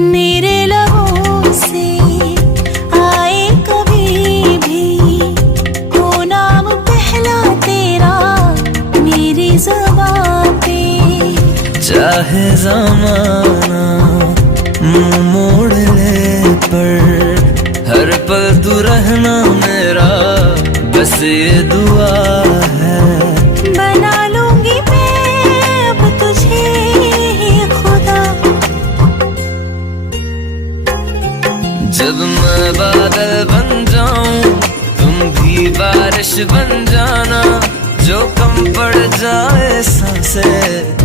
मेरे लबों से आए कभी भी हो नाम पहला तेरा मेरी ज़ुबां पे। चाहे ज़माना मुँह मोड़ ले पर हर पल तू रहना मेरा, बस ये दुआ है। बना लूंगी मैं अब तुझे खुदा। जब मैं बादल बन जाऊं तुम भी बारिश बन जाना, जो कम पड़ जाए सांसें